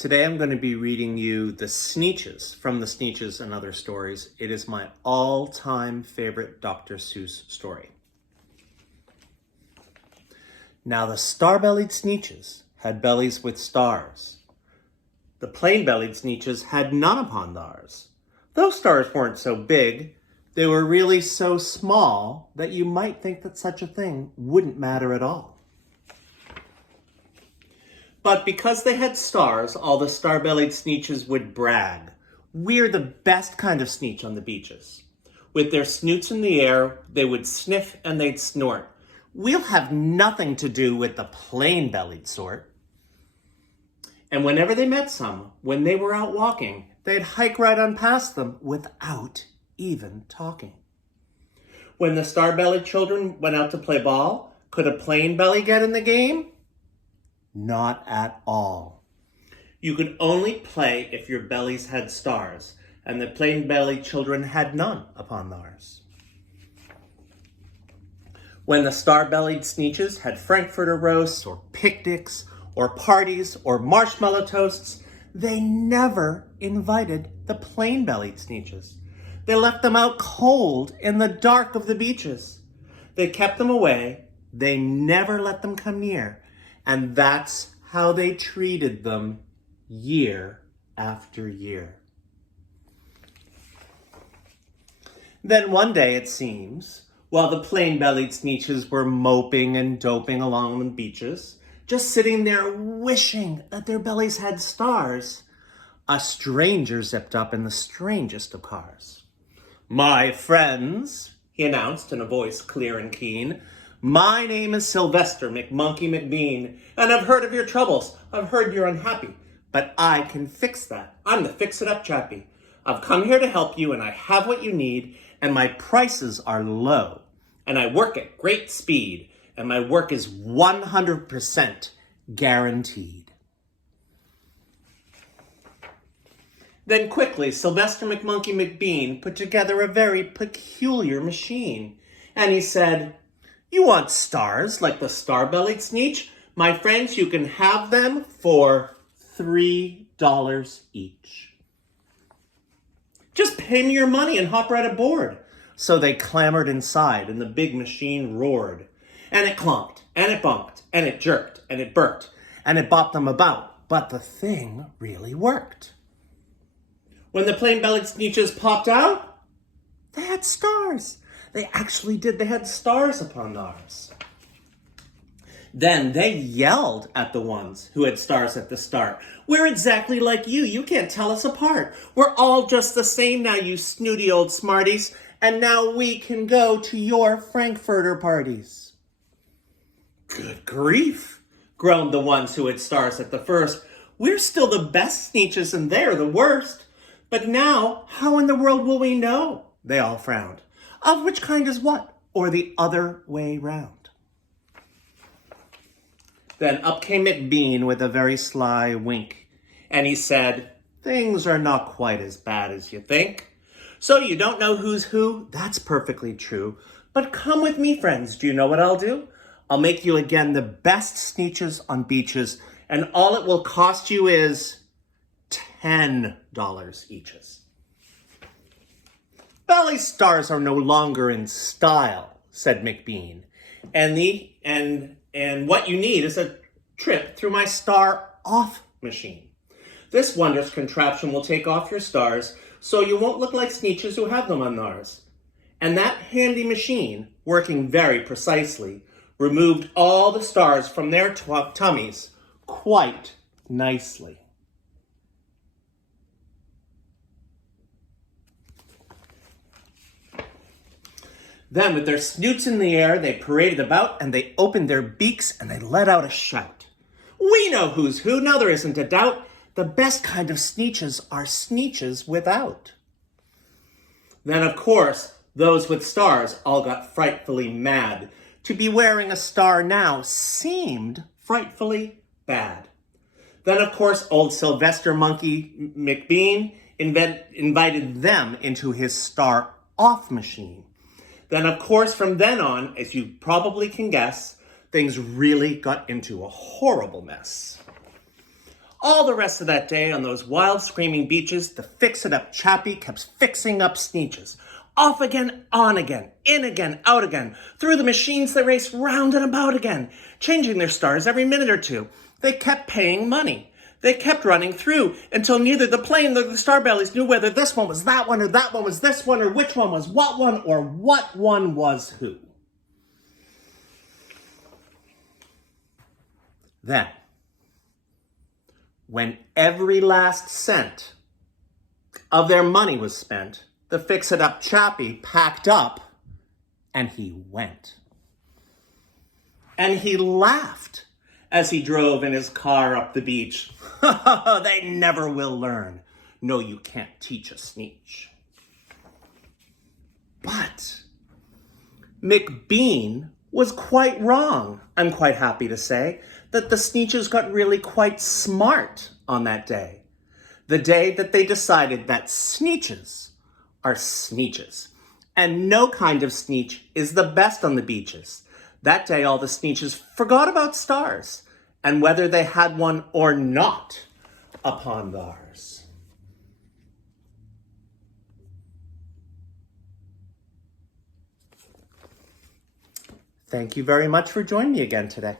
Today I'm going to be reading you the Sneetches from the Sneetches and Other Stories. It is my all-time favorite Dr. Seuss story. Now the star-bellied Sneetches had bellies with stars. The plain-bellied Sneetches had none upon theirs. Those stars weren't so big, they were really so small that you might think that such a thing wouldn't matter at all. But because they had stars, all the star-bellied Sneetches would brag. We're the best kind of Sneetch on the beaches. With their snoots in the air, they would sniff and they'd snort. We'll have nothing to do with the plain-bellied sort. And whenever they met some, when they were out walking, they'd hike right on past them without even talking. When the star-bellied children went out to play ball, could a plain belly get in the game? Not at all. You could only play if your bellies had stars, and the plain-bellied children had none upon theirs. When the star-bellied Sneetches had Frankfurter roasts, or picnics, or parties, or marshmallow toasts, they never invited the plain-bellied Sneetches. They left them out cold in the dark of the beaches. They kept them away. They never let them come near. And that's how they treated them year after year. Then one day, it seems, while the plain-bellied Sneetches were moping and doping along the beaches, just sitting there wishing that their bellies had stars, a stranger zipped up in the strangest of cars. "My friends," he announced in a voice clear and keen, "my name is Sylvester McMonkey McBean, and I've heard of your troubles. I've heard you're unhappy, but I can fix that. I'm the fix-it-up chappie. I've come here to help you, and I have what you need, and my prices are low, and I work at great speed, and my work is 100% guaranteed." Then quickly, Sylvester McMonkey McBean put together a very peculiar machine, and he said, "You want stars like the star-bellied Sneetch? My friends, you can have them for $3 each. Just pay me your money and hop right aboard." So they clambered inside, and the big machine roared. And it clonked, and it bumped, and it jerked, and it burped, and it bopped them about. But the thing really worked. When the plain-bellied Sneetches popped out, they had stars. They actually did. They had stars upon theirs. Then they yelled at the ones who had stars at the start. "We're exactly like you. You can't tell us apart. We're all just the same now, you snooty old smarties. And now we can go to your Frankfurter parties." "Good grief," groaned the ones who had stars at the first. "We're still the best Sneetches and they're the worst. But now, how in the world will we know?" They all frowned. "Of which kind is what, or the other way round?" Then up came McBean with a very sly wink, and he said, "Things are not quite as bad as you think. So you don't know who's who? That's perfectly true. But come with me, friends. Do you know what I'll do? I'll make you again the best Sneetches on beaches, and all it will cost you is $10 eaches." "Belly stars are no longer in style," said McBean, and what you need is a trip through my star-off machine. This wondrous contraption will take off your stars so you won't look like Sneetches who have them on theirs. And that handy machine, working very precisely, removed all the stars from their tummies quite nicely. Then, with their snoots in the air, they paraded about, and they opened their beaks, and they let out a shout. "We know who's who, now there isn't a doubt. The best kind of Sneetches are Sneetches without." Then, of course, those with stars all got frightfully mad. To be wearing a star now seemed frightfully bad. Then, of course, old Sylvester Monkey McBean invited them into his star-off machine. Then, of course, from then on, as you probably can guess, things really got into a horrible mess. All the rest of that day on those wild screaming beaches, the fix-it-up chappie kept fixing up Sneetches. Off again, on again, in again, out again, through the machines that raced round and about again, changing their stars every minute or two. They kept paying money. They kept running through until neither the plane nor the starbellies knew whether this one was that one or that one was this one or which one was what one or what one was who. Then, when every last cent of their money was spent, the fix-it-up chappie packed up and he went. And he laughed as he drove in his car up the beach. They never will learn. No, you can't teach a Sneetch. But McBean was quite wrong, I'm quite happy to say, that the Sneetches got really quite smart on that day. The day that they decided that Sneetches are Sneetches, and no kind of Sneetch is the best on the beaches. That day, all the Sneetches forgot about stars, and whether they had one or not upon theirs. Thank you very much for joining me again today.